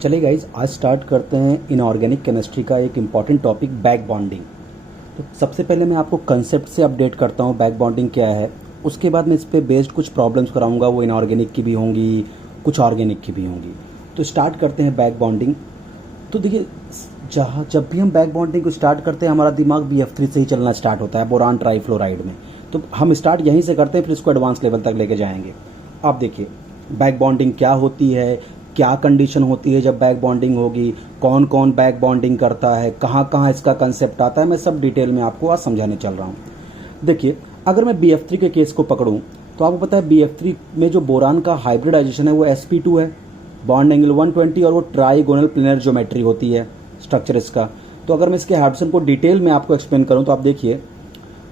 चलिए गाइज, आज स्टार्ट करते हैं इनऑर्गेनिक केमिस्ट्री का एक इम्पॉर्टेंट टॉपिक बैक बॉन्डिंग। तो सबसे पहले मैं आपको कंसेप्ट से अपडेट करता हूँ बैक बॉन्डिंग क्या है। उसके बाद मैं इस पर बेस्ड कुछ प्रॉब्लम्स कराऊंगा, वो इनऑर्गेनिक की भी होंगी, कुछ ऑर्गेनिक की भी होंगी। तो स्टार्ट करते हैं बैक बॉन्डिंग। तो देखिए, जब भी हम बैक बॉन्डिंग को स्टार्ट करते हैं हमारा दिमाग BF3 से ही चलना स्टार्ट होता है, बोरान ट्राईफ्लोराइड में। तो हम स्टार्ट यहीं से करते हैं, फिर इसको एडवांस लेवल तक लेके जाएंगे। आप देखिए बैक बॉन्डिंग क्या होती है, क्या कंडीशन होती है जब बैक बॉन्डिंग होगी, कौन कौन बैक बॉन्डिंग करता है, कहाँ कहाँ इसका कंसेप्ट आता है, मैं सब डिटेल में आपको आज समझाने चल रहा हूँ। देखिए, अगर मैं BF3 के केस को पकड़ूँ तो आपको पता है BF3 में जो बोरान का हाइब्रिडाइजेशन है वो sp2 है, बॉन्ड एंगल 120 और वो ट्राइगोनल प्लेनर ज्योमेट्री होती है स्ट्रक्चर इसका। तो अगर मैं इसके हाइड्रोजन को डिटेल में आपको एक्सप्लेन करूँ तो आप देखिए,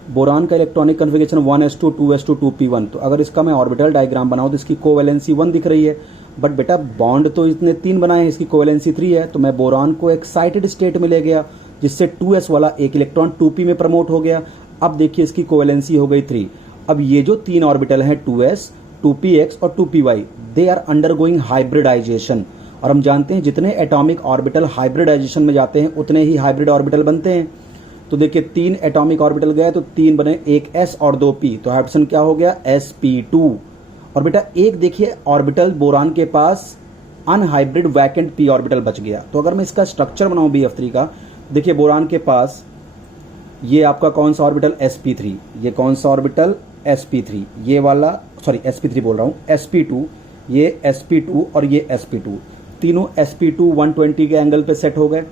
बोरान का electronic configuration 1s2 2s2 2p1। तो अगर इसका मैं ऑर्बिटल डायग्राम बनाऊँ तो इसकी कोवैलेंसी 1 दिख रही है, बट बेटा बॉन्ड तो इसने 3 बनाए हैं, इसकी कोवैलेंसी 3 है। तो मैं बोरान को एक्साइटेड स्टेट में ले गया, जिससे 2s वाला एक इलेक्ट्रॉन 2p में प्रमोट हो गया। अब देखिए इसकी कोवैलेंसी हो गई 3। अब ये जो 3 ऑर्बिटल हैं 2s 2px और 2py, they are undergoing hybridisation. और हम जानते हैं जितने एटॉमिक ऑर्बिटल हाइब्रिडाइजेशन में जाते हैं उतने ही हाइब्रिड ऑर्बिटल बनते हैं। तो देखिए 3 एटॉमिक ऑर्बिटल गए तो 3 बने, एक s और 2 p, तो हाइड्रोजन क्या हो गया sp2। और बेटा एक देखिए ऑर्बिटल बोरान के पास अनहाइब्रिड वैकेंट p ऑर्बिटल बच गया। तो अगर मैं इसका स्ट्रक्चर बनाऊं BF3 का, देखिए बोरान के पास ये आपका कौन सा ऑर्बिटल sp3, ये कौन सा ऑर्बिटल sp3, ये वाला सॉरी sp3 बोल रहा हूं, sp2, ये sp2 और ये sp2, तीनों sp2 120 के एंगल पे सेट हो गए।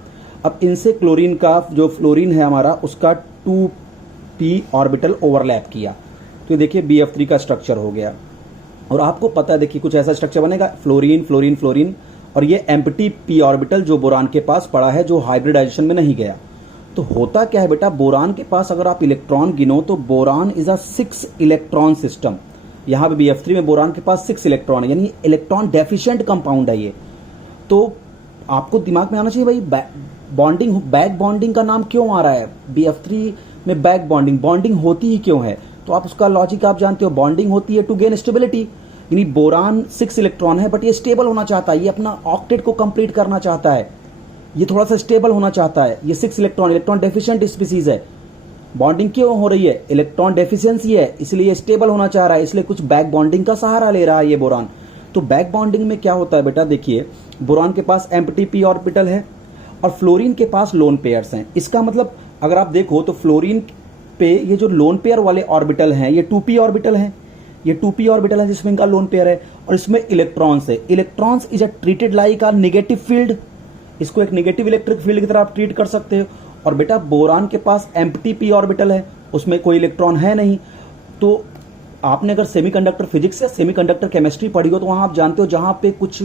अब इनसे क्लोरीन का जो फ्लोरीन है हमारा, उसका 2p ऑर्बिटल ओवरलैप किया। तो ये देखिए BF3 का स्ट्रक्चर हो गया। और आपको पता है देखिए कुछ ऐसा स्ट्रक्चर बनेगा, फ्लोरीन फ्लोरीन फ्लोरीन, और ये एम्प्टी p ऑर्बिटल जो बोरान के पास पड़ा है, जो हाइब्रिडाइजेशन में नहीं गया। तो होता क्या है बेटा, बोरान के पास अगर आप इलेक्ट्रॉन गिनो तो boron is a 6 electron system. यहाँ पे BF3 में बोरान के पास 6 इलेक्ट्रॉन है, यानी इलेक्ट्रॉन डेफिशिएंट कंपाउंड है ये। तो आपको दिमाग में आना चाहिए भाई, बॉन्डिंग, बैक बॉन्डिंग का नाम क्यों आ रहा है BF3 में, बैक बॉन्डिंग, बॉन्डिंग होती ही क्यों है। तो आप उसका लॉजिक आप जानते हो, बॉन्डिंग होती है टू गेन स्टेबिलिटी। यानी बोरान 6 इलेक्ट्रॉन है बट ये स्टेबल होना चाहता है, ये अपना ऑक्टेट को कंप्लीट करना चाहता है, ये थोड़ा सा स्टेबल होना चाहता है। ये 6 इलेक्ट्रॉन डेफिशिएंट स्पीसीज है। बॉन्डिंग क्यों हो रही है, इलेक्ट्रॉन डेफिशिएंसी है, इसलिए ये स्टेबल होना चाह रहा है, इसलिए कुछ बैक बॉन्डिंग का सहारा ले रहा है ये बोरान। तो बैक बॉन्डिंग में क्या होता है बेटा, देखिए बोरान के पास एम्प्टी p ऑर्बिटल है और फ्लोरीन के पास लोन पेयर्स हैं। इसका मतलब अगर आप देखो तो फ्लोरीन पे ये जो लोन पेयर वाले ऑर्बिटल हैं ये 2p ऑर्बिटल हैं, ये 2p ऑर्बिटल है जिसमें इनका लोन पेयर है, और इसमें इलेक्ट्रॉन्स है। Electrons is a treated like a negative field, इसको एक नेगेटिव इलेक्ट्रिक फील्ड की तरह आप ट्रीट कर सकते हो। और बेटा बोरान के पास एम्प्टी p ऑर्बिटल है, उसमें कोई इलेक्ट्रॉन है नहीं। तो आपने अगर सेमीकंडक्टर फिजिक्स या सेमीकंडक्टर केमिस्ट्री पढ़ी हो तो वहां आप जानते हो जहां पे कुछ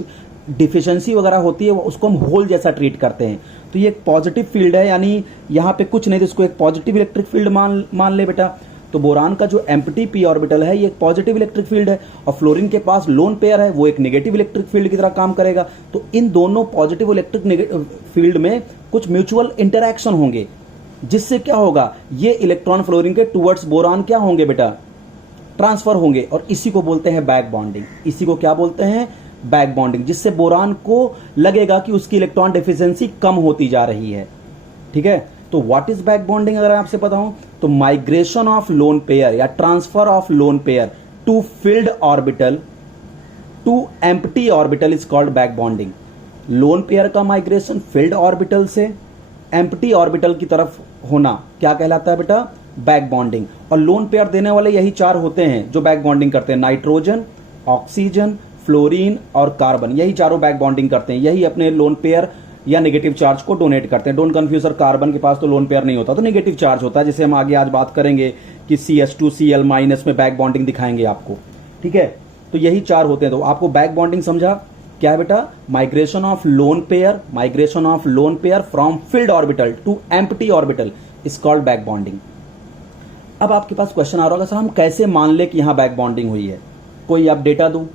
डिफिशिएंसी वगैरह होती है उसको हम होल जैसा ट्रीट करते हैं। तो ये एक पॉजिटिव फील्ड है, यानी यहाँ पे कुछ नहीं तो इसको एक पॉजिटिव इलेक्ट्रिक फील्ड मान ले बेटा। तो बोरान का जो एम्प्टी p ऑर्बिटल है ये एक पॉजिटिव इलेक्ट्रिक फील्ड है, और फ्लोरीन के पास लोन पेयर है, वो एक नेगेटिव इलेक्ट्रिक फील्ड की तरह काम करेगा। तो इन दोनों पॉजिटिव इलेक्ट्रिक फील्ड में कुछ म्यूचुअल इंटरैक्शन होंगे, जिससे क्या होगा, ये इलेक्ट्रॉन फ्लोरीन के टुवर्ड्स बोरान क्या होंगे बेटा, ट्रांसफर होंगे। और इसी को बोलते हैं बैक बॉन्डिंग। इसी को क्या बोलते हैं, बैक बॉन्डिंग, जिससे बोरान को लगेगा कि उसकी इलेक्ट्रॉन डेफिशिएंसी कम होती जा रही है। ठीक है, तो व्हाट इज बैक बॉन्डिंग अगर आपसे बताऊं तो माइग्रेशन ऑफ लोन पेयर या transfer of lone pair to filled orbital to empty orbital is called back bonding. Lone pair का माइग्रेशन फिल्ड ऑर्बिटल से एम्प्टी ऑर्बिटल की तरफ होना क्या कहलाता है बेटा, बैक बॉन्डिंग। और लोन पेयर देने वाले यही 4 होते हैं जो बैक बॉन्डिंग करते हैं, नाइट्रोजन, ऑक्सीजन, फ्लोरीन और कार्बन, यही चारों बैक बॉन्डिंग करते हैं, यही अपने लोन पेयर या नेगेटिव चार्ज को डोनेट करते हैं। डोंट कंफ्यूज सर, कार्बन के पास तो लोन पेयर नहीं होता, तो नेगेटिव चार्ज होता है, जिसे हम आगे आज बात करेंगे कि CH2Cl- में बैक बॉन्डिंग दिखाएंगे आपको। ठीक है, तो यही 4 होते हैं। तो आपको बैक बॉन्डिंग समझा क्या है बेटा, migration of lone pair from filled orbital to empty orbital is called back bonding. अब आपके पास क्वेश्चन आ रहा होगा, सर हम कैसे मान ले कि यहां बैक बॉन्डिंग हुई है, कोई आप डेटा दूं,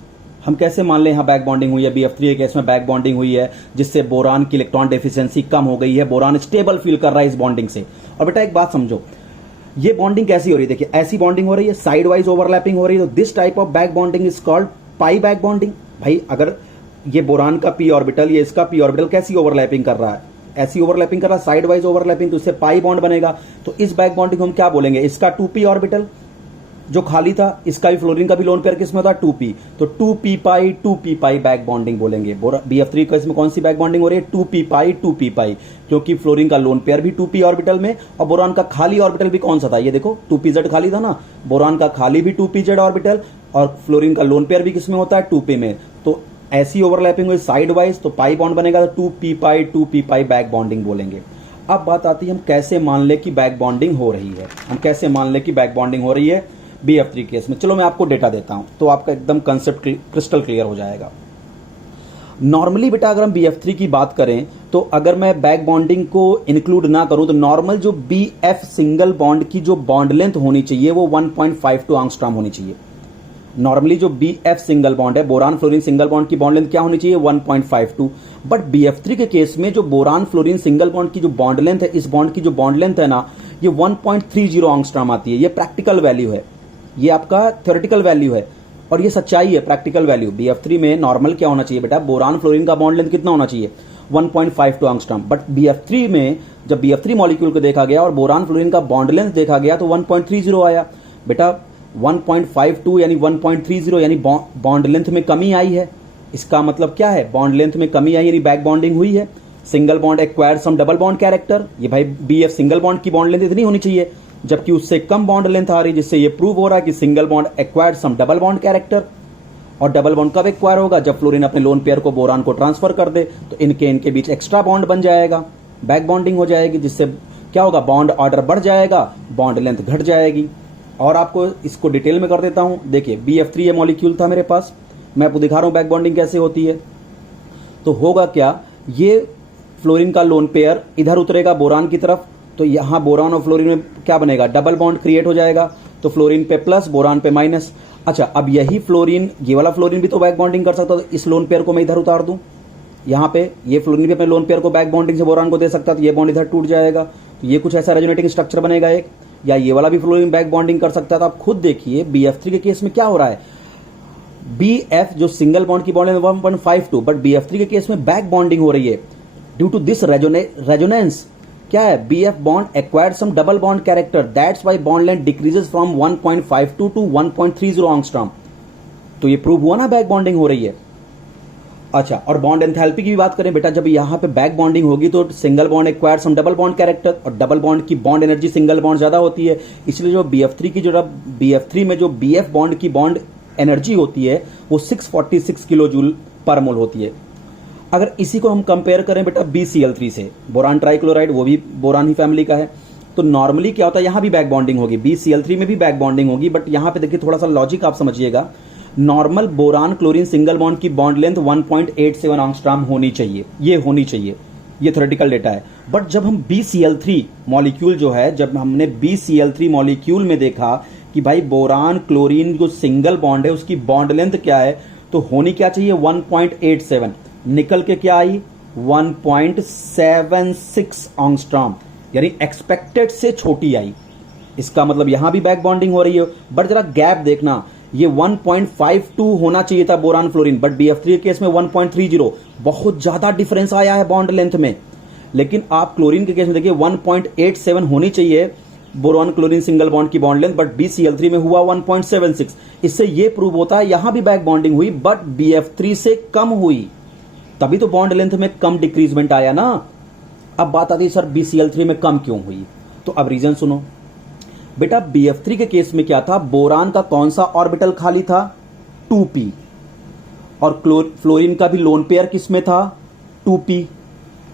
हम कैसे मान ले यहां बैक बॉन्डिंग हुई है, BF3 के केस में बैक बॉन्डिंग हुई है, जिससे बोरान की इलेक्ट्रॉन डेफिशिएंसी कम हो गई है, बोरान स्टेबल फील कर रहा है इस बॉन्डिंग से। और बेटा एक बात समझो, ये बॉन्डिंग कैसी हो रही है, देखिए ऐसी बॉन्डिंग हो रही है, साइड वाइज ओवरलैपिंग हो रही है, तो this type of back bonding is called pi back bonding. भाई अगर ये बोरान का पी ऑर्बिटल, ये इसका पी ऑर्बिटल कैसी ओवरलैपिंग कर रहा है, ऐसी ओवरलैपिंग कर रहा है, साइड वाइज ओवरलैपिंग, तो इससे पाई बॉन्ड बनेगा। तो इस बैक बॉन्डिंग को हम क्या बोलेंगे, इसका 2p ऑर्बिटल जो खाली था, इसका भी फ्लोरीन का भी लोन पेयर किसमें होता है 2p, तो 2p पाई बैक बॉन्डिंग बोलेंगे। BF3 का इसमें कौन सी बैक बॉन्डिंग हो रही है, 2p पाई, क्योंकि फ्लोरीन का लोन पेयर भी 2p ऑर्बिटल में, और बोरान का खाली ऑर्बिटल भी कौन सा था, ये देखो 2pz खाली था ना, बोरान का खाली भी 2pz ऑर्बिटल, और फ्लोरीन का लोन पेयर भी किसमें होता है 2p में। तो ऐसी ओवरलैपिंग हुई साइड वाइज, तो पाई बॉन्ड बनेगा, तो 2p पाई बैक बॉन्डिंग बोलेंगे। अब बात आती है हम कैसे मान ले कि बैक बॉन्डिंग हो रही है, हम कैसे मान ले कि बैक बॉन्डिंग हो रही है BF3 केस में। चलो मैं आपको डेटा देता हूं तो आपका एकदम कंसेप्ट क्रिस्टल क्लियर हो जाएगा। नॉर्मली बेटा अगर हम BF3 की बात करें तो अगर मैं बैक बॉन्डिंग को इंक्लूड ना करूं तो नॉर्मल जो BF सिंगल बॉन्ड की जो बॉन्ड लेंथ होनी चाहिए वो 1.52 एंगस्ट्रॉम होनी चाहिए। नॉर्मली जो BF सिंगल बॉन्ड है, बोरान फ्लोरीन सिंगल बॉन्ड की बॉन्ड लेंथ क्या होनी चाहिए 1.52, बट BF3 के केस में जो बोरान फ्लोरीन सिंगल बॉन्ड की जो बॉन्ड लेंथ है, इस बॉन्ड की जो बॉन्ड लेंथ है ना, ये 1.30 एंगस्ट्रॉम आती है। ये प्रैक्टिकल वैल्यू है, ये आपका थ्योरेटिकल वैल्यू है और ये सच्चाई है, प्रैक्टिकल वैल्यू। BF3 में नॉर्मल क्या होना चाहिए बेटा, बोरान फ्लोरीन का बॉन्ड लेंथ कितना होना चाहिए 1.52 एंगस्ट्रॉम, बट BF3 में जब BF3 मॉलिक्यूल को देखा गया और बोरान फ्लोरीन का बॉन्ड लेंथ देखा गया तो 1.30 आया। बेटा 1.52 यानी 1.30 यानी बॉन्ड लेंथ में कमी आई है। इसका मतलब क्या है, बॉन्ड लेंथ में कमी आई यानी बैक बॉन्डिंग हुई है। सिंगल बॉन्ड एक्वायर सम डबल बॉन्ड कैरेक्टर, ये भाई BF सिंगल बॉन्ड की बॉन्ड लेंथ इतनी होनी चाहिए, जबकि उससे कम बॉन्ड लेंथ आ रही, जिससे ये प्रूव हो रहा है कि single bond acquired some double bond character. और डबल बॉन्ड कब एक्वायर होगा, जब फ्लोरीन अपने लोन पेयर को बोरान को ट्रांसफर कर दे, तो इनके बीच एक्स्ट्रा बॉन्ड बन जाएगा, बैक बॉन्डिंग हो जाएगी, जिससे क्या होगा, बॉन्ड ऑर्डर बढ़ जाएगा, बॉन्ड लेंथ घट जाएगी। और आपको इसको डिटेल में कर देता हूं, देखिए BF3 ये मॉलिक्यूल था मेरे पास, मैं आपको दिखा रहा हूं बैक बॉन्डिंग कैसे होती है। तो होगा क्या, ये फ्लोरीन का लोन पेयर इधर उतरेगा बोरान की तरफ, तो यहां बोरान और फ्लोरीन में क्या बनेगा, डबल बॉन्ड क्रिएट हो जाएगा, तो फ्लोरीन पे प्लस बोरान पे माइनस। अच्छा, अब यही फ्लोरीन, ये वाला फ्लोरीन भी तो बैक बॉन्डिंग कर सकता, तो इस लोन पेयर को मैं इधर उतार दूं, यहां पे ये फ्लोरीन भी अपने लोन पेयर को बैक बॉन्डिंग से बोरान को दे सकता, तो ये बॉन्ड इधर टूट जाएगा, तो ये कुछ ऐसा रेजोनेटिंग स्ट्रक्चर बनेगा एक, या ये वाला भी फ्लोरीन बैक बॉन्डिंग कर सकता है। तो आप खुद देखिए BF3 के केस में क्या हो रहा है, BF जो सिंगल बॉन्ड की बॉन्ड है 1.52, बट BF3 के केस में बैक बॉन्डिंग हो रही है ड्यू टू दिस रेजोनेंस। क्या है, BF bond acquired some double bond character, that's why bond length decreases from 1.52 to 1.30 angstrom. तो ये प्रूव हुआ ना बैक बॉन्डिंग हो रही है। अच्छा, और बॉन्ड एंथैल्पी की भी बात करें बेटा, जब यहां पे बैक बॉन्डिंग होगी तो single bond acquired some double bond character, और डबल बॉन्ड की बॉन्ड एनर्जी सिंगल बॉन्ड ज्यादा होती है, इसलिए जो BF3 में जो BF बॉन्ड की बॉन्ड एनर्जी होती है वो 646 किलो जूल पर मोल होती है। अगर इसी को हम कंपेयर करें बेटा BCl3 से, बोरान ट्राइक्लोराइड, वो भी बोरान ही फैमिली का है, तो नॉर्मली क्या होता है, यहां भी बैक बॉन्डिंग होगी, BCl3 में भी बैक बॉन्डिंग होगी, बट यहां पे देखिए थोड़ा सा लॉजिक आप समझिएगा। Normal boron chlorine single bond की बॉन्ड लेंथ 1.87 एंगस्ट्रॉम होनी चाहिए, ये होनी चाहिए, ये थ्योरेटिकल डेटा है। बट जब हम BCl3 मॉलिक्यूल जो है, जब हमने BCl3 मॉलिक्यूल में देखा कि भाई बोरान क्लोरीन जो सिंगल बॉन्ड है उसकी बॉन्ड लेंथ क्या है, तो होनी क्या चाहिए 1.87, निकल के क्या आई 1.76 एंगस्ट्रॉम, यानी एक्सपेक्टेड से छोटी आई। इसका मतलब यहां भी बैक बॉन्डिंग हो रही है, बट जरा गैप देखना, ये 1.52 होना चाहिए था boron fluorine, but BF3 case में 1.30, बहुत ज्यादा डिफरेंस आया है बॉन्ड लेंथ में। लेकिन आप क्लोरीन के केस में देखिए 1.87 होनी चाहिए बोरान क्लोरीन सिंगल बॉन्ड की बॉन्ड लेंथ, बट BCl3 में हुआ 1.76। इससे ये प्रूव होता है यहां भी बैक बॉन्डिंग हुई, बट BF3 से कम हुई, तभी तो बॉन्ड लेंथ में कम डिक्रीजमेंट आया ना। अब बात आती है सर BCl3 में कम क्यों हुई, तो अब रीजन सुनो बेटा। BF3 के केस में क्या था, बोरान का कौन सा ऑर्बिटल खाली था 2p, और फ्लोरीन का भी लोन पेयर किसमें था 2p।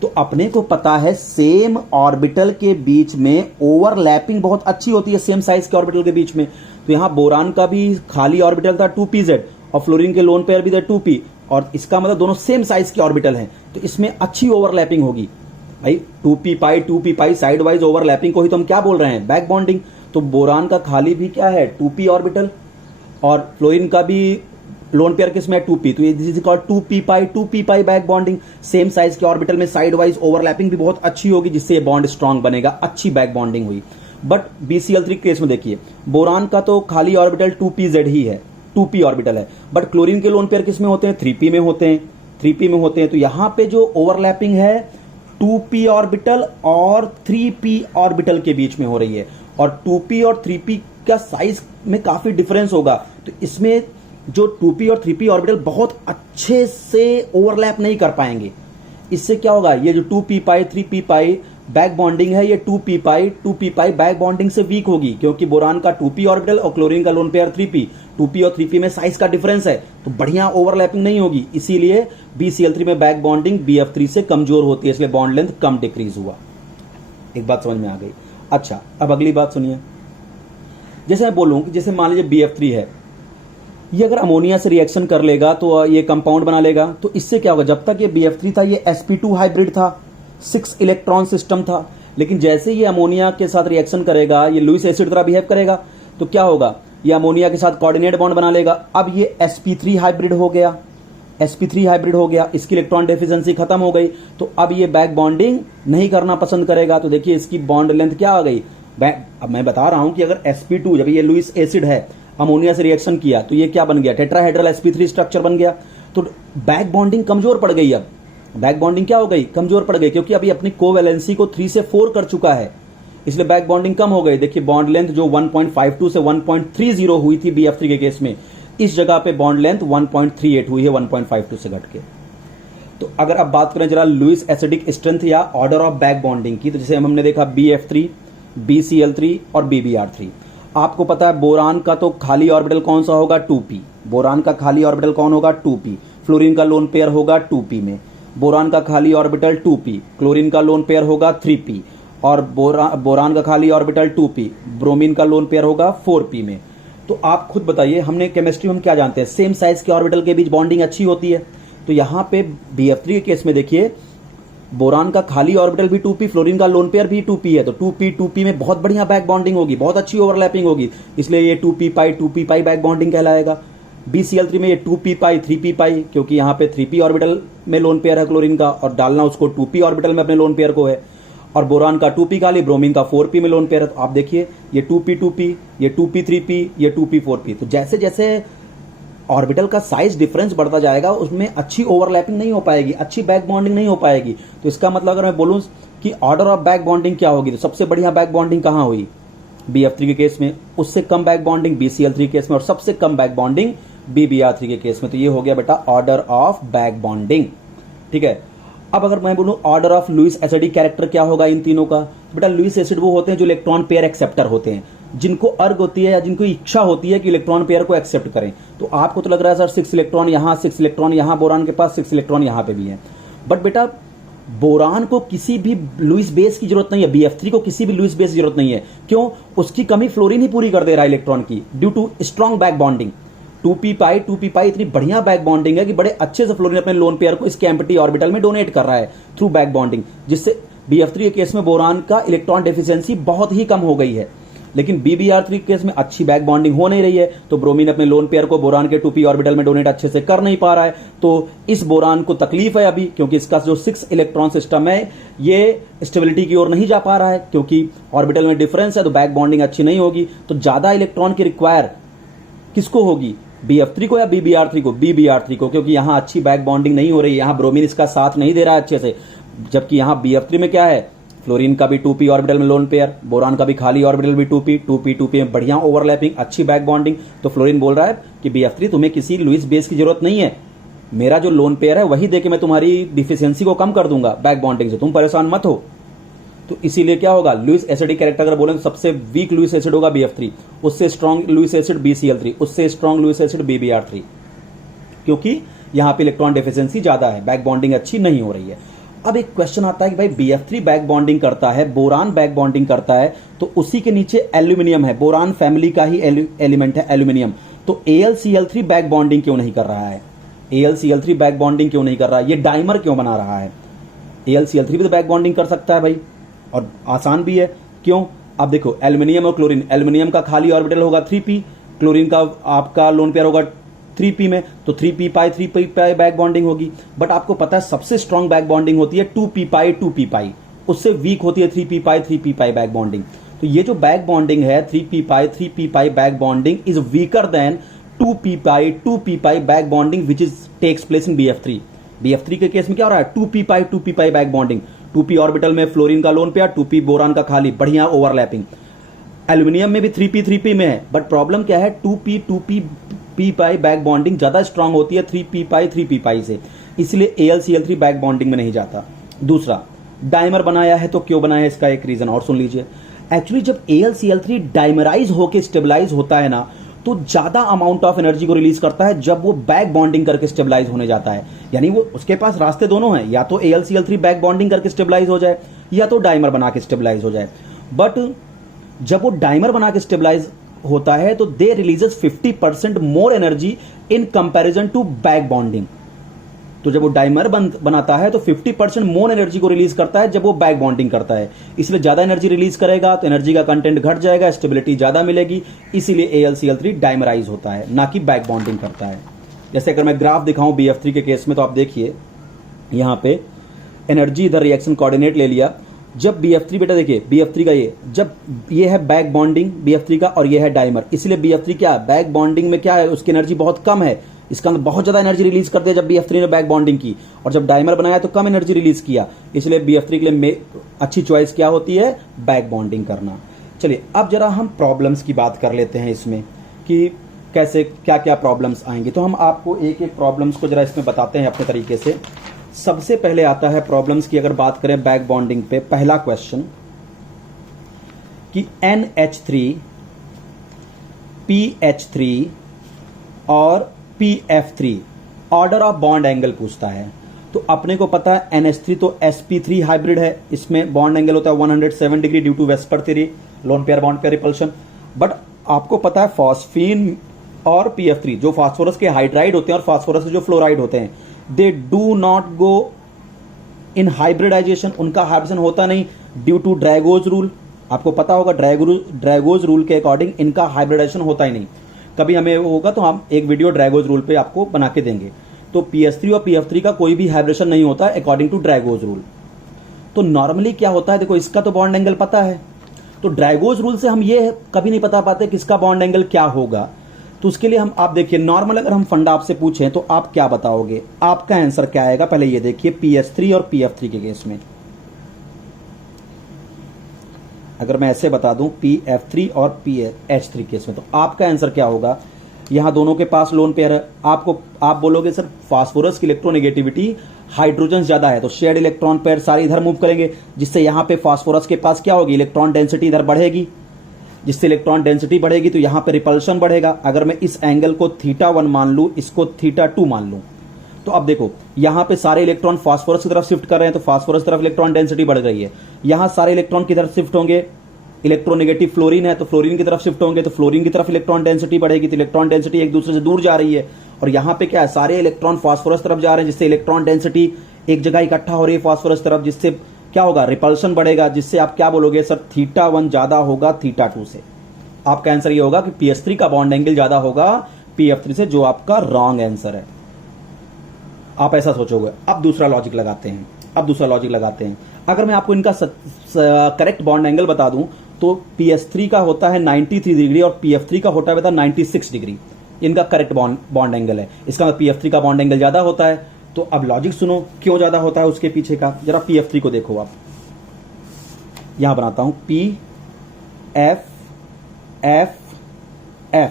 तो अपने को पता है सेम ऑर्बिटल के बीच में ओवरलैपिंग बहुत अच्छी होती है, सेम साइज के ऑर्बिटल के बीच में। तो यहां बोरान का भी खाली ऑर्बिटल था 2pz और फ्लोरीन के लोन पेयर भी थे 2p, और इसका मतलब दोनों सेम साइज के ऑर्बिटल हैं, तो इसमें अच्छी ओवरलैपिंग होगी। भाई 2p पाई साइड वाइज ओवरलैपिंग को ही तो हम क्या बोल रहे हैं, बैक बॉन्डिंग। तो बोरान का खाली भी क्या है 2p ऑर्बिटल, और फ्लोरीन का भी लोन पेयर किसमें है 2p, तो ये this is called 2p pi back bonding. Same size के ऑर्बिटल में साइड वाइज ओवरलैपिंग भी बहुत अच्छी होगी, जिससे ये बॉन्ड स्ट्रांग बनेगा, अच्छी बैक बॉन्डिंग हुई। बट BCl3 केस में देखिए, बोरान का तो खाली ऑर्बिटल 2pz ही है, 2p ऑर्बिटल है, बट क्लोरीन के लोन पेयर किसमें होते हैं 3p में होते हैं। 3p में होते हैं। तो यहां पे जो ओवरलैपिंग है 2p ऑर्बिटल और 3p ऑर्बिटल के बीच में हो रही है, और 2p और 3p का साइज में काफी डिफरेंस होगा। तो इसमें जो 2p और 3p ऑर्बिटल बहुत अच्छे से ओवरलैप नहीं कर पाएंगे। इससे क्या होगा, ये जो 2p पाई 3p पाई बैक बॉन्डिंग है, ये 2p पाई बैक बॉन्डिंग से वीक होगी, क्योंकि बोरान का 2p ऑर्बिटल और क्लोरीन का लोन पेयर 3p, 2p और 3p में साइज का डिफरेंस है, तो बढ़िया ओवरलैपिंग नहीं होगी। इसीलिए BCl3 में बैक बॉन्डिंग BF3 से कमजोर होती है, इसलिए बॉन्ड लेंथ कम डिक्रीज हुआ। एक बात समझ में आ गई। अच्छा, अब अगली बात सुनिए। जैसे मैं बोलूं कि जैसे मान लीजिए BF3 है, ये अगर अमोनिया से रिएक्शन कर लेगा तो ये कंपाउंड बना लेगा। तो इससे क्या होगा, जब तक ये BF3 था ये sp2 हाइब्रिड था, 6 इलेक्ट्रॉन सिस्टम था, लेकिन जैसे ये अमोनिया के साथ रिएक्शन करेगा ये लुईस एसिड तरह बिहेव करेगा, तो क्या होगा, ये अमोनिया के साथ कोऑर्डिनेट बॉन्ड बना लेगा। अब ये sp3 हाइब्रिड हो गया, sp3 हाइब्रिड हो गया, इसकी इलेक्ट्रॉन डेफिशिएंसी खत्म हो गई, तो अब ये बैक बॉन्डिंग नहीं करना पसंद करेगा। तो देखिए इसकी बॉन्ड लेंथ क्या आ गई। अब मैं बता रहा हूं कि अगर sp2, जब ये लुईस एसिड है, अमोनिया से रिएक्शन किया तो ये क्या बन गया, टेट्राहेड्रल sp3 स्ट्रक्चर बन गया। तो बैक बॉन्डिंग कमजोर पड़ गई। अब बैक बॉन्डिंग क्या हो गई, कमजोर पड़ गई, क्योंकि अभी अपनी कोवैलेंसी को 3 से 4 कर चुका है, इसलिए बैक बॉन्डिंग कम हो गई। देखिए बॉन्ड लेंथ जो 1.52 से 1.30 हुई थी BF3 के केस में, इस जगह पे बॉन्ड लेंथ 1.38 हुई है 1.52 से घट के। तो अगर अब बात करें जरा लुईस एसिडिक स्ट्रेंथ या ऑर्डर ऑफ बैक बॉन्डिंग की, तो जैसे हमने देखा BF3, BCl3 और BBr3। आपको पता है बोरान का तो खाली ऑर्बिटल कौन सा होगा, 2p। बोरान का खाली ऑर्बिटल कौन होगा, 2p। फ्लोरीन का लोन पेयर होगा 2p में। बोरान का खाली ऑर्बिटल 2p, क्लोरीन का लोन पेयर होगा 3p, और बोरान का खाली ऑर्बिटल 2p, ब्रोमीन का लोन पेयर होगा 4p में। तो आप खुद बताइए, हमने केमिस्ट्री में हम क्या जानते हैं, सेम साइज के ऑर्बिटल के बीच बॉन्डिंग अच्छी होती है। तो यहां पे BF3 के केस में देखिए बोरान का खाली ऑर्बिटल भी 2p, फ्लोरीन का लोन पेयर भी 2p है, तो 2p में बहुत बढ़िया बैक बॉन्डिंग होगी, बहुत अच्छी ओवरलैपिंग होगी, इसलिए ये 2p पाई बैक बॉन्डिंग कहलाएगा। BCl3 में ये 2p पाई 3p पाई, क्योंकि यहाँ पे 3p ऑर्बिटल में लोन पेयर है क्लोरीन का, और डालना उसको 2p ऑर्बिटल में अपने लोन पेयर को है, और बोरान का 2p खाली, ब्रोमीन का 4p में लोन पेयर है। तो आप देखिए ये 2p, ये 2p 3p, ये 2p 4p। तो जैसे जैसे ऑर्बिटल का साइज डिफरेंस बढ़ता जाएगा उसमें अच्छी ओवरलैपिंग नहीं हो पाएगी, अच्छी बैक बॉन्डिंग नहीं हो पाएगी। तो इसका मतलब अगर मैं बोलूं कि ऑर्डर ऑफ बैक बॉन्डिंग क्या होगी, तो सबसे बढ़िया बैक बॉन्डिंग कहां हुई, BF3 के केस में, उससे कम बैक बॉन्डिंग BCl3 के केस में, और सबसे कम बैक बॉन्डिंग BBr3 के केस में। तो ये हो गया बेटा ऑर्डर ऑफ बैक बॉन्डिंग। ठीक है। अब अगर मैं बोलूं order of Lewis acidic character क्या होगा इन तीनों का, बेटा लुईस एसिड वो होते हैं जो इलेक्ट्रॉन पेयर एक्सेप्टर होते हैं, जिनको अर्ग होती है या जिनको इच्छा होती है कि इलेक्ट्रॉन पेयर को एक्सेप्ट करें। तो आपको तो लग रहा है सर 6 इलेक्ट्रॉन यहां, 6 इलेक्ट्रॉन यहां, बोरान के पास 6 इलेक्ट्रॉन यहां पे भी है, बट बेटा बोरान को किसी भी लुईस बेस की जरूरत नहीं है, BF3 को किसी भी लुईस बेस की जरूरत नहीं है। क्यों, उसकी कमी फ्लोरीन ही पूरी कर दे रहा है इलेक्ट्रॉन की, due to strong back bonding. 2p pi इतनी बढ़िया बैक बॉन्डिंग है कि बड़े अच्छे से फ्लोरीन अपने लोन पेयर को इसके एम्प्टी ऑर्बिटल में डोनेट कर रहा है थ्रू बैक बॉन्डिंग, जिससे BF3 के केस में बोरान का इलेक्ट्रॉन डेफिशिएंसी बहुत ही कम हो गई है। लेकिन BBr3 के केस में अच्छी बैक बॉन्डिंग हो नहीं रही है, तो ब्रोमीन अपने लोन पेयर को बोरान के 2p ऑर्बिटल में डोनेट अच्छे से कर नहीं पा रहा है। तो इस बोरान को तकलीफ है अभी, क्योंकि इसका जो 6 इलेक्ट्रॉन सिस्टम है ये स्टेबिलिटी की ओर नहीं जा पा रहा है, क्योंकि ऑर्बिटल में डिफरेंस है, तो बैक बॉन्डिंग अच्छी नहीं होगी। तो ज्यादा इलेक्ट्रॉन की रिक्वायर किसको होगी, BF3 को या BBr3 को, BBr3 को, क्योंकि यहां अच्छी बैक बॉन्डिंग नहीं हो रही है, यहां ब्रोमीन इसका साथ नहीं दे रहा है अच्छे से। जबकि यहां BF3 में क्या है, फ्लोरीन का भी 2p ऑर्बिटल में लोन पेयर, बोरान का भी खाली ऑर्बिटल भी 2p में बढ़िया ओवरलैपिंग, अच्छी बैक बॉन्डिंग। तो फ्लोरीन बोल रहा है कि BF3 तुम्हें किसी लुईस बेस की जरूरत नहीं है, मेरा जो लोन पेयर है वही देके मैं तुम्हारी डिफिशियंसी को कम कर दूंगा बैक बॉन्डिंग से, तुम परेशान मत हो। तो इसीलिए क्या होगा, लुईस एसिडिक कैरेक्टर अगर बोलें तो सबसे वीक लुईस एसिड होगा BF3, उससे स्ट्रॉन्ग लुईस एसिड BCl3, उससे स्ट्रॉन्ग लुईस एसिड BBr3, क्योंकि यहां पे इलेक्ट्रॉन डेफिशिएंसी ज्यादा है, बैक बॉन्डिंग अच्छी नहीं हो रही है। अब एक क्वेश्चन आता है कि भाई BF3 बैक बॉन्डिंग करता है, बोरान बैक बॉन्डिंग करता है, तो उसी के नीचे एल्यूमिनियम है, बोरान फैमिली का ही एलिमेंट है एल्यूमिनियम, तो AlCl3 बैक बॉन्डिंग क्यों नहीं कर रहा है, AlCl3 बैक बॉन्डिंग क्यों नहीं कर रहा है, ये डाइमर क्यों बना रहा है। AlCl3 भी तो बैक बॉन्डिंग कर सकता है भाई, और आसान भी है। क्यों, अब देखो एल्यूमिनियम और क्लोरीन, एल्यूमिनियम का खाली ऑर्बिटल होगा 3p, क्लोरीन का आपका लोन पेयर होगा 3p में, तो 3p पाई बैक बॉन्डिंग होगी। बट आपको पता है सबसे स्ट्रॉन्ग बैक बॉन्डिंग होती है 2p पाई, उससे वीक होती है 3p पाई बैक बॉन्डिंग। तो ये जो बैक बॉन्डिंग है 3p pi back bonding is weaker than 2p pi back bonding which is takes place in BF3। BF3 के केस में क्या हो रहा है, 2p back bonding, 2p orbital में फ्लोरीन का लोन पेयर, 2p बोरान का खाली, बढ़िया ओवरलैपिंग। एल्यूमिनियम में भी 3p में है, बट प्रॉब्लम क्या है, 2p बैक बॉन्डिंग ज्यादा स्ट्रांग होती है 3p से, इसलिए AlCl3 बैक बॉन्डिंग में नहीं जाता। दूसरा, डाइमर बनाया है तो क्यों बनाया, इसका एक रीजन और सुन लीजिए। एक्चुअली जब AlCl3 डाइमराइज होकर स्टेबलाइज होता है ना, तो ज्यादा अमाउंट ऑफ एनर्जी को रिलीज करता है जब वो बैक बॉन्डिंग करके स्टेबलाइज होने जाता है। यानी वो उसके पास रास्ते दोनों हैं, या तो AlCl3 बैक बॉन्डिंग करके स्टेबलाइज हो जाए या तो डाइमर बना के स्टेबलाइज हो जाए। बट जब वो डाइमर बना के स्टेबलाइज होता है तो they releases 50% more energy in comparison to back bonding. तो जब वो डाइमर बनाता है तो 50% मोर एनर्जी को रिलीज करता है जब वो बैक बॉन्डिंग करता है, इसलिए ज्यादा एनर्जी रिलीज करेगा तो एनर्जी का कंटेंट घट जाएगा, स्टेबिलिटी ज्यादा मिलेगी, इसीलिए AlCl3 डाइमराइज होता है, ना कि बैक बॉन्डिंग करता है। जैसे अगर मैं ग्राफ दिखाऊं BF3 के केस में, तो आप देखिए यहां पे एनर्जी, इधर रिएक्शन कोऑर्डिनेट ले लिया। जब BF3, बेटा देखिए BF3 का जब ये है बैक बॉन्डिंग BF3 का और ये है डाइमर, इसलिए BF3 क्या है, बैक बॉन्डिंग में क्या है, उसकी एनर्जी बहुत कम है, इसका अंदर बहुत ज्यादा एनर्जी रिलीज कर दिया जब BF3 ने बैक बॉन्डिंग की, और जब डाइमर बनाया तो कम एनर्जी रिलीज किया, इसलिए BF3 के लिए अच्छी चॉइस क्या होती है, बैक बॉन्डिंग करना। चलिए अब जरा हम प्रॉब्लम्स की बात कर लेते हैं इसमें, कि कैसे क्या क्या प्रॉब्लम्स आएंगी। तो हम आपको एक एक प्रॉब्लम्स को जरा इसमें बताते हैं अपने तरीके से। सबसे पहले आता है प्रॉब्लम्स की, अगर बात करें बैक बॉन्डिंग पे, पहला क्वेश्चन कि NH3 PH3 और PF3 order of bond angle पूछता है। तो अपने को पता है NH3 तो sp3 हाइब्रिड है, इसमें बॉन्ड एंगल होता है 107 degree due to VSEPR theory, lone pair bond pair repulsion. But आपको पता है फॉस्फीन और PF3 जो फास्फोरस के हाइड्राइड होते हैं और फास्फोरस के जो फ्लोराइड होते हैं, they do not go in hybridization, उनका हाइब्रिडेशन होता नहीं ड्यू टू ड्रैगोज रूल। आपको पता होगा ड्रैगोज रूल के अकॉर्डिंग इनका हाइब्रिडाइजेशन होता ही नहीं। कभी हमें होगा तो हम एक वीडियो ड्रैगोज रूल पे आपको बना के देंगे। तो PS3 और PF3 का कोई भी हाइब्रिडेशन नहीं होता है अकॉर्डिंग टू ड्रैगोज रूल। तो नॉर्मली क्या होता है, देखो इसका तो बॉन्ड एंगल पता है, तो ड्रैगोज रूल से हम ये कभी नहीं बता पाते किसका बॉन्ड एंगल क्या होगा। तो उसके लिए हम, आप देखिए नॉर्मल अगर हम फंडा आपसे पूछें तो आप क्या बताओगे, आपका आंसर क्या आएगा, पहले ये देखिए PS3 और PF3 के केस में। अगर मैं ऐसे बता दूं PF3 और PH3 केस में, तो आपका आंसर क्या होगा। यहां दोनों के पास लोन पेयर है, आप बोलोगे सर फास्फोरस की इलेक्ट्रोनेगेटिविटी हाइड्रोजन ज्यादा है, तो शेयर्ड इलेक्ट्रॉन पेयर सारे इधर मूव करेंगे, जिससे यहां पे फास्फोरस के पास क्या होगी, इलेक्ट्रॉन डेंसिटी इधर बढ़ेगी, जिससे इलेक्ट्रॉन डेंसिटी बढ़ेगी तो यहां पे रिपल्शन बढ़ेगा। अगर मैं इस एंगल को θ1 मान लूं, इसको θ2 मान लूं, तो अब देखो यहां पे सारे इलेक्ट्रॉन फास्फोरस की तरफ शिफ्ट कर रहे हैं, तो फास्फोरस तरफ इलेक्ट्रॉन डेंसिटी बढ़ रही है। यहां सारे इलेक्ट्रॉन किधर शिफ्ट होंगे, इलेक्ट्रोनेगेटिव फ्लोरीन है तो फ्लोरीन की तरफ शिफ्ट होंगे, तो फ्लोरीन की तरफ इलेक्ट्रॉन डेंसिटी बढ़ेगी, तो इलेक्ट्रॉन डेंसिटी एक दूसरे से दूर जा रही है। और यहां पे क्या है, सारे इलेक्ट्रॉन फास्फोरस तरफ जा रहे हैं, जिससे इलेक्ट्रॉन डेंसिटी एक जगह इकट्ठा हो रही है फास्फोरस तरफ, जिससे क्या होगा, रिपल्शन बढ़ेगा, जिससे आप क्या बोलोगे सर θ1 ज्यादा होगा θ2 से। आपका आंसर ये होगा कि PS3 का बॉन्ड एंगल ज्यादा होगा PF3 से, जो आपका रॉन्ग आंसर है। आप ऐसा सोचोगे। अब दूसरा लॉजिक लगाते हैं, अगर मैं आपको इनका करेक्ट बॉन्ड एंगल बता दूं तो PS3 का होता है 93 डिग्री और PF3 का होता है 96 डिग्री, इनका करेक्ट बॉन्ड एंगल है। इसका मतलब PF3 का बॉन्ड एंगल ज्यादा होता है। तो अब लॉजिक सुनो क्यों ज्यादा होता है उसके पीछे का। जरा PF3 को देखो, आप यहां बनाता हूं PF F।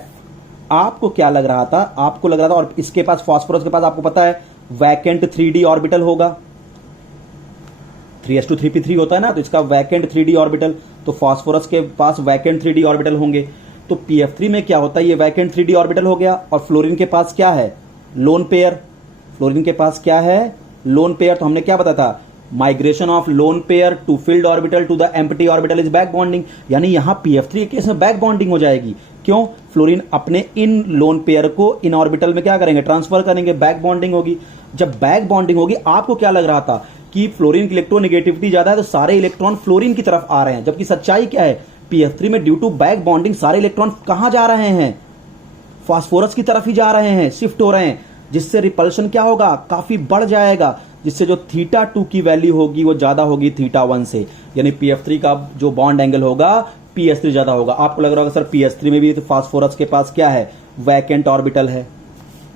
आपको क्या लग रहा था, आपको लग रहा था, और इसके पास फास्फोरस के पास आपको पता है वैकेंट 3D ऑर्बिटल होगा, 3s2 3p3 होता है ना, तो इसका वैकेंट 3D ऑर्बिटल, तो फास्फोरस के पास वैकेंट 3D ऑर्बिटल होंगे। तो PF3 में क्या होता है, ये वैकेंट 3D ऑर्बिटल हो गया, और फ्लोरीन के पास क्या है, लोन पेयर। फ्लोरीन के पास क्या है, लोन पेयर। तो हमने क्या बताया था, migration of lone pair to filled orbital to the empty orbital is back bonding. यानी यहां PF3 के केस में बैक बॉन्डिंग हो जाएगी। क्यों, फ्लोरीन अपने इन लोन पेयर को इन ऑर्बिटल में क्या करेंगे, ट्रांसफर करेंगे, बैक बॉन्डिंग होगी। जब बैक बॉन्डिंग होगी, आपको क्या लग रहा था कि फ्लोरीन की इलेक्ट्रोनेगेटिविटी ज्यादा है तो सारे इलेक्ट्रॉन फ्लोरीन की तरफ आ रहे हैं, जबकि सच्चाई क्या है, PF3 में ड्यू टू बैक बॉन्डिंग सारे इलेक्ट्रॉन कहां जा रहे हैं, फास्फोरस की तरफ ही जा रहे हैं, शिफ्ट हो रहे हैं, जिससे रिपल्शन क्या होगा, काफी बढ़ जाएगा, जिससे जो θ2 की वैल्यू होगी वो ज्यादा होगी θ1 से। यानी PF3 का जो बॉन्ड एंगल होगा PS3 ज्यादा होगा। आपको लग रहा होगा सर PS3 में भी तो फास्फोरस के पास क्या है, वैकेंट ऑर्बिटल है,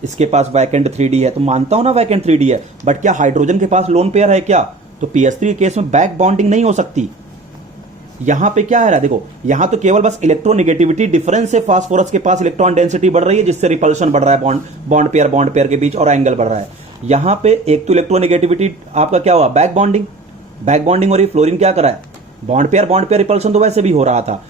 इसके पास वैकेंट 3D है, तो मानता हूं ना वैकेंट 3D है, बट क्या हाइड्रोजन के पास लोन पेयर है क्या? तो PS3 के केस में बैक बॉन्डिंग नहीं हो सकती। यहां पे क्या है, देखो यहां तो केवल बस इलेक्ट्रोनेगेटिविटी डिफरेंस से फास्फोरस के पास इलेक्ट्रॉन डेंसिटी बढ़ रही है, जिससे रिपल्शन बढ़ रहा है बॉन्ड पेयर के बीच, और एंगल बढ़ रहा है। यहां पे एक तो इलेक्ट्रोनेगेटिविटी आपका क्या हुआ, बैक बॉन्डिंग हो रही। फ्लोरीन क्या करा है, बॉन्ड पेयर रिपल्शन तो वैसे भी हो रहा था,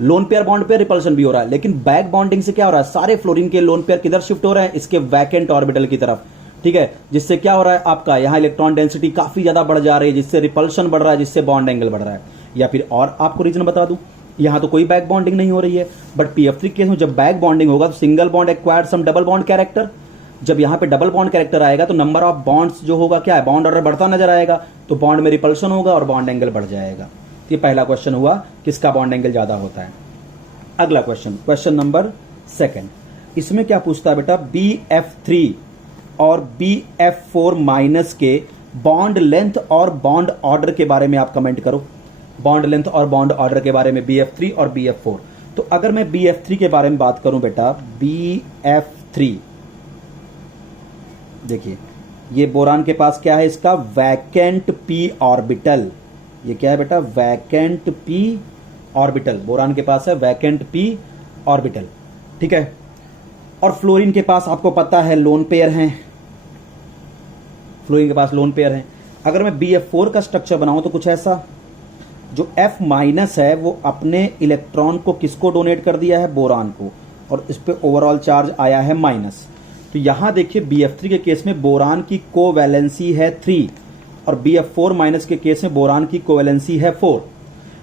loan pair bond pair repulsion भी हो रहा है, लेकिन बैक बॉन्डिंग से क्या हो रहा है, सारे फ्लोरीन के लोन पेयर किधर शिफ्ट हो रहे हैं, इसके वैकेंट ऑर्बिटल की तरफ। ठीक है, जिससे क्या हो रहा है आपका, यहां इलेक्ट्रॉन डेंसिटी काफी ज्यादा बढ़ जा रही है, जिससे रिपल्शन बढ़ रहा है, जिससे बॉन्ड एंगल बढ़ रहा है। या फिर और आपको रीजन बता दूं, यहां तो कोई बैक बॉन्डिंग नहीं हो रही है, बट PF3 केस में जब बैक बॉन्डिंग होगा तो single bond acquired some double bond character. जब यहां पे डबल बॉन्ड कैरेक्टर आएगा तो नंबर ऑफ बॉन्ड्स जो होगा क्या है, बॉन्ड ऑर्डर बढ़ता नजर आएगा, तो बॉन्ड में रिपल्शन होगा और बॉन्ड एंगल बढ़ जाएगा। ये पहला क्वेश्चन हुआ, किसका बॉन्ड एंगल ज्यादा होता है। अगला क्वेश्चन नंबर 2, इसमें क्या पूछता है बेटा, BF3 और BF4 माइनस के बॉन्ड लेंथ और बॉन्ड ऑर्डर के बारे में आप कमेंट करो। बॉन्ड लेंथ और बॉन्ड ऑर्डर के बारे में BF3 और BF4। तो अगर मैं BF3 के बारे में बात करूं बेटा, BF3 देखिए, ये बोरान के पास क्या है, इसका वैकेंट p ऑर्बिटल। ये क्या है बेटा, वैकेंट p ऑर्बिटल। बोरान के पास है वैकेंट p ऑर्बिटल। ठीक है, और फ्लोरीन के पास आपको पता है लोन पेयर हैं, फ्लोरीन के पास लोन पेयर हैं। अगर मैं BF4 का स्ट्रक्चर बनाऊं तो कुछ ऐसा, जो F माइनस है वो अपने इलेक्ट्रॉन को किसको डोनेट कर दिया है, बोरान को, और इस पे ओवरऑल चार्ज आया है माइनस। तो यहां देखिए BF3 के केस में बोरान की कोवैलेंसी है 3 और BF4 माइनस के केस में बोरान की कोवैलेंसी है 4।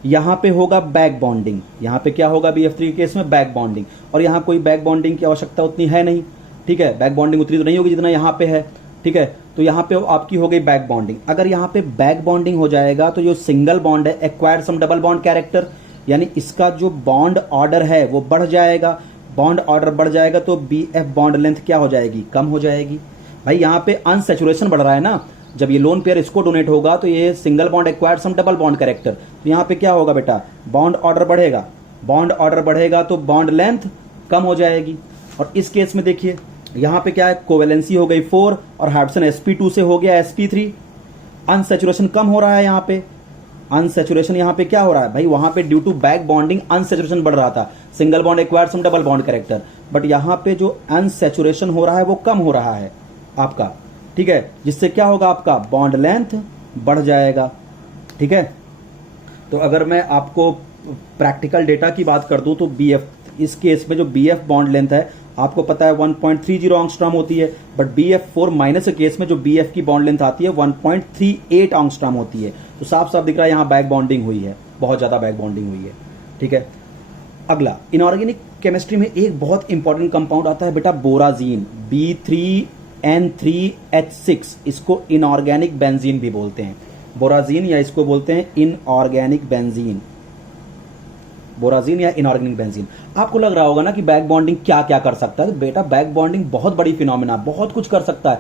यहां पे होगा बैक बॉन्डिंग, यहां पे क्या होगा BF3 के केस में, बैक बॉन्डिंग, और यहां कोई बैक बॉन्डिंग की आवश्यकता उतनी है नहीं। ठीक है, बैक बॉन्डिंग उतनी तो नहीं होगी जितना यहां पे है। ठीक है, तो यहां पे आपकी हो गई बैक बॉन्डिंग। अगर यहां पे बैक बॉन्डिंग हो जाएगा तो जो सिंगल बॉन्ड है, acquired some double bond character, यानी इसका जो बॉन्ड ऑर्डर है वो बढ़ जाएगा। बॉन्ड ऑर्डर बढ़ जाएगा तो BF बॉन्ड लेंथ क्या हो जाएगी, कम हो जाएगी। भाई यहां पे अनसैचुरेशन बढ़ रहा है ना, जब ये लोन पेयर इसको डोनेट होगा तो ये single bond acquired some double bond character, तो यहां पे क्या होगा बेटा, बॉन्ड ऑर्डर बढ़ेगा। बॉन्ड ऑर्डर बढ़ेगा तो बॉन्ड लेंथ कम हो जाएगी। और इस केस में देखिए यहां पे क्या है, कोवैलेंसी हो गई 4 और हाइड्रोजन sp2 से हो गया sp3। अनसैचुरेशन कम हो रहा है यहां पे, अनसैचुरेशन यहां पे क्या हो रहा है भाई, वहां पे due to back bonding unsaturation बढ़ रहा था, single bond acquired some double bond character, but यहां पे जो अनसैचुरेशन हो रहा है वो कम हो रहा है आपका। ठीक है, जिससे क्या होगा, आपका बॉन्ड लेंथ बढ़ जाएगा। ठीक है, तो अगर मैं आपको प्रैक्टिकल डेटा की बात कर दूं तो इस केस में जो BF बॉन्ड लेंथ है आपको पता है 1.30 एंगस्ट्रॉम होती है, बट BF4 माइनस के केस में जो BF की बॉन्ड लेंथ आती है 1.38 एंगस्ट्रॉम होती है। तो साफ साफ दिख रहा है यहाँ बैक बॉन्डिंग हुई है, बहुत ज्यादा बैक बॉन्डिंग हुई है। ठीक है, अगला इनऑर्गेनिक केमिस्ट्री में एक बहुत इंपॉर्टेंट कंपाउंड आता है बेटा, बोराजीन, B3N3H6। इसको इनऑर्गेनिक बेंजीन भी बोलते हैं, बोराजीन, या इसको बोलते हैं इनऑर्गेनिक बेंजीन, बोराजीन या इनऑर्गेनिक बेंजीन। आपको लग रहा होगा ना कि बैक बॉन्डिंग क्या क्या कर सकता है, तो बेटा बैक बॉन्डिंग बहुत बड़ी फिनोमेना, बहुत कुछ कर सकता है।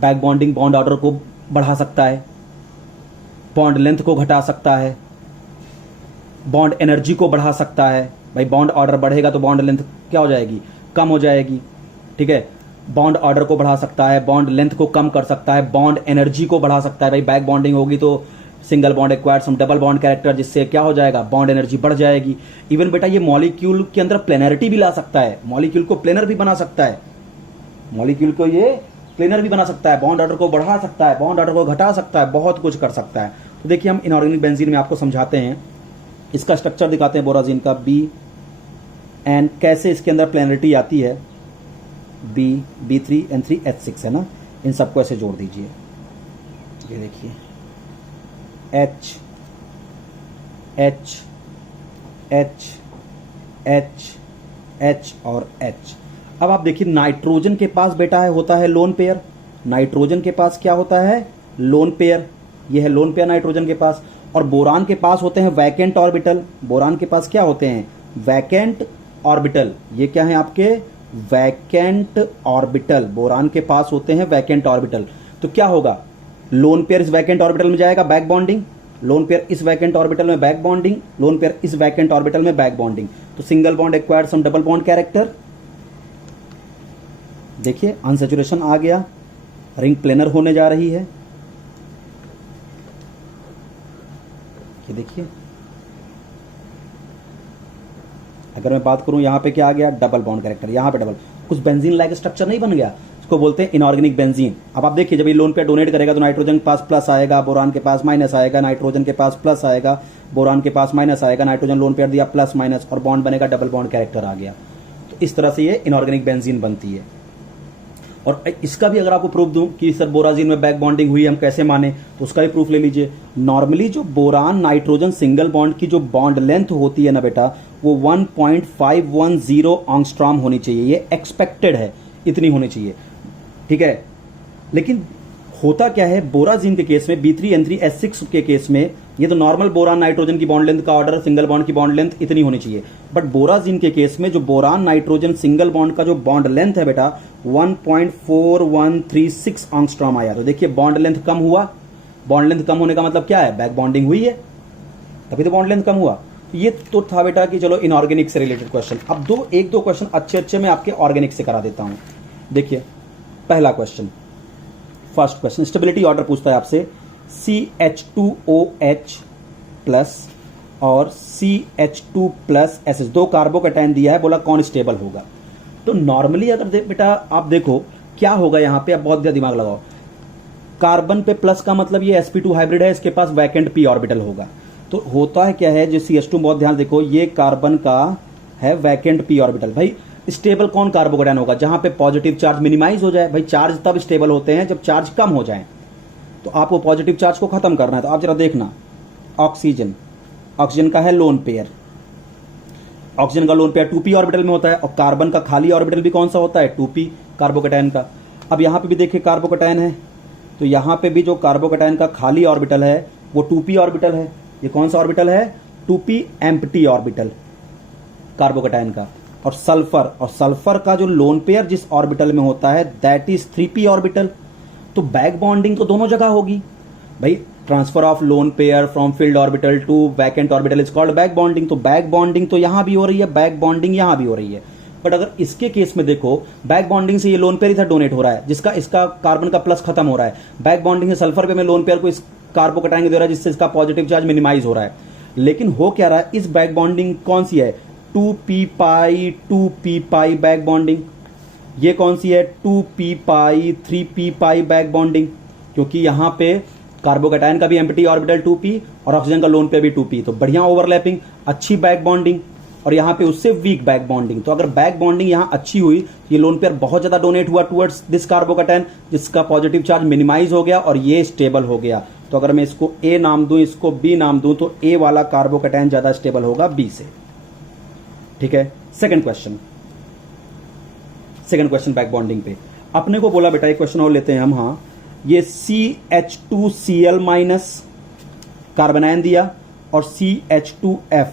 बैक बॉन्डिंग बॉन्ड ऑर्डर को बढ़ा सकता है, बॉन्ड लेंथ को घटा सकता है, बॉन्ड एनर्जी को बढ़ा सकता है। भाई बॉन्ड ऑर्डर बढ़ेगा तो बॉन्ड लेंथ क्या हो जाएगी, कम हो जाएगी। ठीक है, बॉन्ड ऑर्डर को बढ़ा सकता है, बॉन्ड लेंथ को कम कर सकता है, बॉन्ड एनर्जी को बढ़ा सकता है। भाई बैक बॉन्डिंग होगी तो single bond acquired some double bond character, जिससे क्या हो जाएगा, बॉन्ड एनर्जी बढ़ जाएगी। इवन बेटा ये मॉलिक्यूल के अंदर प्लेनरिटी भी ला सकता है, मॉलिक्यूल को प्लेनर भी बना सकता है, मॉलिक्यूल को ये प्लेनर भी बना सकता है, बॉन्ड ऑर्डर को बढ़ा सकता है, बॉन्ड ऑर्डर को घटा सकता है, बहुत कुछ कर सकता है। तो देखिए हम इनऑर्गेनिक बेंजीन में आपको समझाते हैं, इसका स्ट्रक्चर दिखाते हैं बोराजीन का, BN, कैसे इसके अंदर प्लेनरिटी आती है, B3N3H6 है ना, इन सबको ऐसे जोड़ दीजिए। ये देखिए H H H H H और H। अब आप देखिए नाइट्रोजन के पास बेटा है, होता है लोन पेयर, नाइट्रोजन के पास क्या होता है, लोन पेयर, ये है लोन पेयर नाइट्रोजन के पास। और बोरान के पास होते हैं वैकेंट ऑर्बिटल, बोरान के पास क्या होते हैं, वैकेंट ऑर्बिटल। ये क्या है आपके, वैकेंट ऑर्बिटल, बोरान के पास होते हैं वैकेंट ऑर्बिटल। तो क्या होगा, लोन पेयर इस वैकेंट ऑर्बिटल में जाएगा, बैक बॉन्डिंग, लोन पेयर इस वैकेंट ऑर्बिटल में बैक बॉन्डिंग, लोन पेयर इस वैकेंट ऑर्बिटल में बैक बॉन्डिंग। तो single bond acquired some double bond character, देखिए अनसेचुरेशन आ गया, रिंग प्लेनर होने जा रही है। ये देखिए, अगर मैं बात करूं यहाँ पे क्या आ गया, डबल बॉन्ड कैरेक्टर, यहाँ पे डबल, कुछ बेंजीन लाइक स्ट्रक्चर नहीं बन गया, इसको बोलते हैं इनऑर्गेनिक बेंजीन। अब आप देखिए जब ये लोन पेयर डोनेट करेगा तो नाइट्रोजन के पास प्लस आएगा, बोरान के पास माइनस आएगा, नाइट्रोजन के पास प्लस आएगा, बोरान के पास माइनस आएगा, नाइट्रोजन लोन पेयर दिया प्लस माइनस, और बॉन्ड बनेगा, डबल बॉन्ड कैरेक्टर आ गया। तो इस तरह से ये इनऑर्गेनिक बेंजीन बनती है। और इसका भी अगर आपको प्रूफ दूं कि सर बोराजीन में बैक बॉन्डिंग हुई, हम कैसे माने, तो उसका भी प्रूफ ले लीजिए। नॉर्मली जो बोरान नाइट्रोजन सिंगल बॉन्ड की जो बॉन्ड लेंथ होती है ना बेटा, वो 1.510 एंगस्ट्रॉम होनी चाहिए, ये एक्सपेक्टेड है, इतनी होनी चाहिए, ठीक है। लेकिन होता क्या है बोराजीन के केस में, B3N3S6 के केस में, ये तो नॉर्मल बोरान नाइट्रोजन की बॉन्ड लेंथ का ऑर्डर, सिंगल बॉन्ड की बॉन्ड लेंथ इतनी होनी चाहिए। बट बोराजीन के केस में जो बोरान नाइट्रोजन सिंगल बॉन्ड का जो बॉन्ड लेंथ है बेटा 1.4136 एंगस्ट्रॉम आया। तो देखिए बॉन्ड लेंथ कम हुआ, बॉन्ड लेंथ कम होने का मतलब क्या है, बैक बॉन्डिंग हुई है, तभी तो बॉन्ड लेंथ कम हुआ। ये तो था बेटा कि चलो इनऑर्गेनिक से रिलेटेड क्वेश्चन। अब एक दो क्वेश्चन अच्छे मैं आपके ऑर्गेनिक से करा देता हूं। देखिए पहला question, first question, stability order पूछता है आपसे CH2OH प्लस और CH2 प्लस SS, दो कार्बोकैटायन दिया है, बोला कौन स्टेबल होगा। तो नॉर्मली अगर बेटा आप देखो क्या होगा यहाँ पे, आप बहुत ज्यादा दिमाग लगाओ। कार्बन पे प्लस का मतलब ये sp2 हाइब्रिड है, इसके पास वैकेंट p ऑर्बिटल होगा। तो होता है क्या है, जो CH2, बहुत ध्यान देखो, ये कार्बन का है वैकेंट p ऑर्बिटल। भाई स्टेबल कौन कार्बोकैटायन होगा, जहां पे पॉजिटिव चार्ज मिनिमाइज हो जाए। भाई चार्ज तब स्टेबल होते हैं जब चार्ज कम हो जाए, तो आपको पॉजिटिव चार्ज को खत्म करना है। तो आप जरा देखना, ऑक्सीजन का है लोन पेयर, ऑक्सीजन का लोन पेयर 2p ऑर्बिटल में होता है, और कार्बन का खाली ऑर्बिटल भी कौन सा होता है, 2p कार्बोकैटायन का। अब यहां पे भी देखिए कार्बोकैटायन है, तो यहां पे भी जो कार्बोकैटायन का खाली ऑर्बिटल है वो 2p ऑर्बिटल है। ये कौन सा ऑर्बिटल है, 2p एम्प्टी ऑर्बिटल कार्बोकैटायन का। और सल्फर का जो लोन पेयर जिस ऑर्बिटल में होता है दैट इज 3p ऑर्बिटल। तो बैक बॉन्डिंग तो दोनों जगह होगी भाई, transfer of lone pair from filled orbital to vacant orbital is called back bonding. तो बैक बॉन्डिंग तो यहां भी हो रही है, बैक बॉन्डिंग यहां भी हो रही है। बट अगर इसके केस में देखो, बैक बॉन्डिंग से ये लोन पेयर इधर डोनेट हो रहा है, जिसका इसका कार्बन का प्लस खत्म हो रहा है। बैक बॉन्डिंग से सल्फर पे में लोन पेयर को इस कार्बोकैटायन दे रहा है, जिससे इसका पॉजिटिव चार्ज मिनिमाइज हो रहा है। लेकिन हो क्या रहा है, इस बैक बॉन्डिंग कौन सी है, 2p पाई बैक बॉन्डिंग। ये कौन सी है, 2p पाई 3p पाई बैक बॉन्डिंग, क्योंकि यहां पे कार्बोकैटायन का भी एम्प्टी ऑर्बिटल 2p और ऑक्सीजन का लोन पेयर भी 2p। तो बढ़िया ओवरलैपिंग, अच्छी बैक बॉन्डिंग। और यहां पे उससे वीक बैक बॉन्डिंग। तो अगर बैक बॉन्डिंग यहां अच्छी हुई, ये लोन पेयर बहुत ज्यादा डोनेट हुआ टुवर्ड्स दिस कार्बोकैटायन, जिसका पॉजिटिव चार्ज मिनिमाइज हो गया और ये स्टेबल हो गया। तो अगर मैं इसको A नाम दूं, इसको B नाम दूं, तो A वाला कार्बोकैटायन ज्यादा स्टेबल होगा B से, ठीक है। सेकंड क्वेश्चन बैक बॉन्डिंग पे अपने को बोला बेटा, एक क्वेश्चन और लेते हैं हम। हाँ, ये CH2Cl माइनस कार्बनायन दिया और CH2F,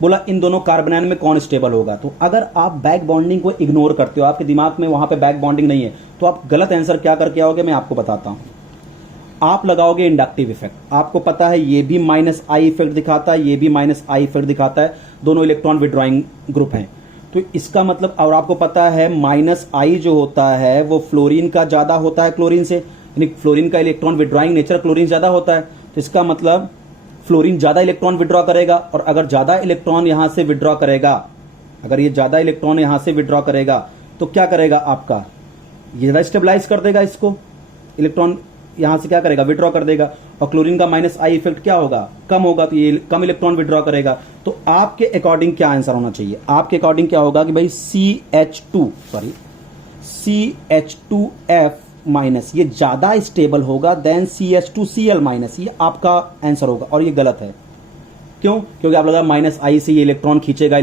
बोला इन दोनों कार्बनायन में कौन स्टेबल होगा। तो अगर आप बैक बॉन्डिंग को इग्नोर करते हो, आपके दिमाग में वहां पे बैक बॉन्डिंग नहीं है, तो आप गलत आंसर क्या करके आओगे, मैं आपको बताता हूं। आप लगाओगे इंडक्टिव इफेक्ट। आपको पता है ये भी -I इफेक्ट दिखाता है, ये भी -I इफेक्ट दिखाता है, दोनों इलेक्ट्रॉन विड्रॉइंग ग्रुप हैं। तो इसका मतलब, और आपको पता है -I जो होता है वो फ्लोरीन का ज्यादा होता है क्लोरीन से, यानी फ्लोरीन का इलेक्ट्रॉन विड्रॉइंग नेचर क्लोरीन ज्यादा होता है। तो इसका मतलब फ्लोरीन ज्यादा इलेक्ट्रॉन विड्रॉ करेगा, और अगर ज्यादा इलेक्ट्रॉन यहां से विड्रॉ करेगा, अगर ये ज्यादा इलेक्ट्रॉन यहां से विड्रॉ करेगा तो क्या करेगा आपका, ये ज्यादा स्टेबलाइज कर देगा इसको, इलेक्ट्रॉन यहां से क्या करेगा, विड्रॉ कर देगा। और क्लोरीन का -I इफेक्ट क्या होगा, कम होगा, तो ये कम इलेक्ट्रॉन विड्रॉ करेगा। तो आपके अकॉर्डिंग क्या आंसर होना चाहिए, आपके अकॉर्डिंग क्या होगा कि भाई CH2F माइनस ये ज्यादा स्टेबल होगा देन CH2Cl माइनस, ये आपका आंसर होगा। और ये गलत है, क्यों, क्योंकि आप लगा -I से ये इलेक्ट्रॉन खींचेगा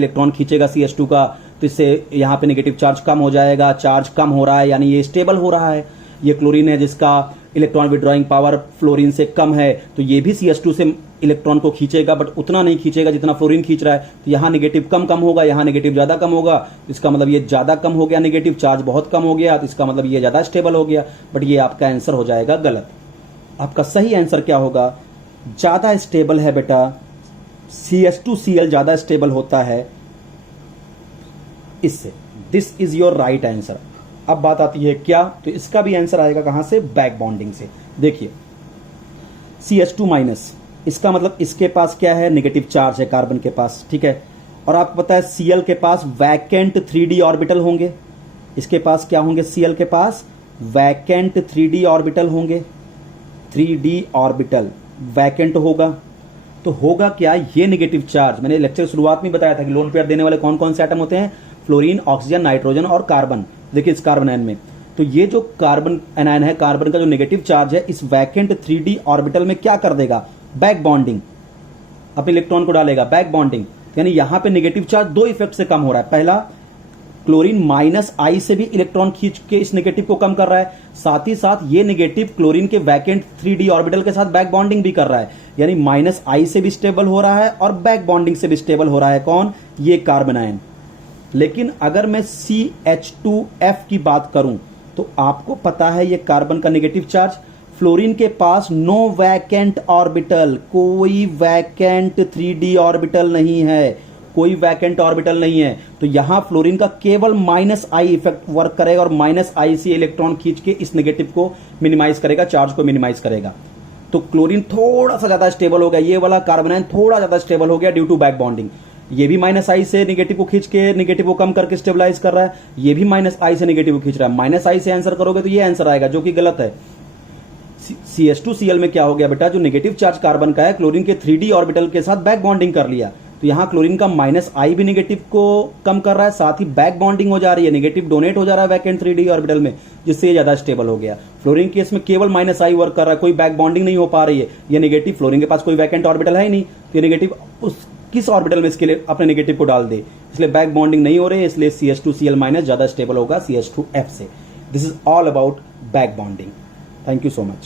CH2 का, तो इससे यहां पे नेगेटिव चार्ज कम हो जाएगा, चार्ज कम हो रहा है यानी ये स्टेबल हो रहा है। ये क्लोरीन है जिसका इलेक्ट्रॉन विड्रॉइंग पावर फ्लोरीन से कम है, तो ये भी CH2 से इलेक्ट्रॉन को खींचेगा, बट उतना नहीं खींचेगा जितना फ्लोरीन खींच रहा है। तो यहाँ नेगेटिव कम होगा, यहाँ नेगेटिव ज्यादा कम होगा। तो इसका मतलब ये ज्यादा कम हो गया, नेगेटिव चार्ज बहुत कम हो गया, तो इसका मतलब ये ज्यादा स्टेबल हो गया। बट ये आपका आंसर हो जाएगा गलत। आपका सही आंसर क्या होगा, ज्यादा स्टेबल है बेटा CH2Cl ज्यादा स्टेबल होता है इससे। This is your right answer. अब बात आती है क्या, तो इसका भी आंसर आएगा कहां से, बैक बॉन्डिंग से। देखिए CH2 माइनस, इसका मतलब इसके पास क्या है, नेगेटिव चार्ज है कार्बन के पास, ठीक है। और आपको पता है Cl के पास वैकेंट 3d ऑर्बिटल होंगे, इसके पास क्या होंगे, Cl के पास वैकेंट 3d ऑर्बिटल होंगे, 3d ऑर्बिटल वैकेंट होगा। तो होगा क्या, ये नेगेटिव चार्ज, मैंने लेक्चर शुरुआत में बताया था कि लोन पेयर देने वाले कौन कौन से एटम होते हैं, फ्लोरीन, ऑक्सीजन, नाइट्रोजन और कार्बन। देखिए इस कार्बन आयन में, तो ये जो कार्बन एनायन है, कार्बन का जो नेगेटिव चार्ज है, इस वैकेंट 3d ऑर्बिटल में क्या कर देगा, बैक बॉन्डिंग, अपने इलेक्ट्रॉन को डालेगा, बैक बॉन्डिंग। यानी यहां पे नेगेटिव चार्ज दो इफेक्ट से कम हो रहा है। पहला, क्लोरीन माइनस आई से भी इलेक्ट्रॉन खींच के इस नेगेटिव को कम कर रहा है, साथ ही साथ ये नेगेटिव क्लोरीन के वैकेंट 3d ऑर्बिटल के साथ बैक बॉन्डिंग भी कर रहा है। यानी माइनस आई से भी स्टेबल हो रहा है और बैक बॉन्डिंग से भी स्टेबल हो रहा है, कौन, ये कार्बन आयन। लेकिन अगर मैं CH2F की बात करूं तो आपको पता है ये कार्बन का नेगेटिव चार्ज, फ्लोरीन के पास नो वैकेंट ऑर्बिटल, कोई वैकेंट 3d ऑर्बिटल नहीं है, कोई वैकेंट ऑर्बिटल नहीं है। तो यहां फ्लोरीन का केवल माइनस आई इफेक्ट वर्क करेगा और माइनस आई से इलेक्ट्रॉन खींच के इस नेगेटिव को मिनिमाइज करेगा, चार्ज को मिनिमाइज करेगा। तो क्लोरीन थोड़ा सा ज्यादा स्टेबल हो गया, ये वाला कार्बन आयन थोड़ा ज्यादा स्टेबल हो गया ड्यू टू बैक बॉन्डिंग। ये भी माइनस आई से नेगेटिव को खींच के नेगेटिव को कम करके स्टेबलाइज कर रहा है, ये भी माइनस आई से नेगेटिव को खींच रहा है। माइनस आई से आंसर करोगे तो ये आंसर आएगा, जो कि गलत है। CH2Cl में क्या हो गया बेटा, जो नेगेटिव चार्ज कार्बन का है, क्लोरीन के 3d ऑर्बिटल के साथ बैक बॉन्डिंग कर लिया। तो यहां क्लोरीन का माइनस आई भी नेगेटिव को कम कर रहा है, साथ ही बैक बॉन्डिंग हो जा रही है, नेगेटिव डोनेट हो जा रहा है वैकेंट 3d ऑर्बिटल में, जिससे ये ज्यादा स्टेबल हो गया। फ्लोरीन केस में केवल माइनस आई वर्क कर रहा है, कोई बैक बॉन्डिंग नहीं हो पा रही है। ये नेगेटिव, फ्लोरीन के पास कोई वैकेंट ऑर्बिटल है ही नहीं, तो ये नेगेटिव उस किस ऑर्बिटल में इसके लिए अपने नेगेटिव को डाल दे, इसलिए बैक बॉन्डिंग नहीं हो रही है, इसलिए CH2Cl माइनस ज्यादा स्टेबल होगा CH2F से। This is all about back bonding. Thank you so much.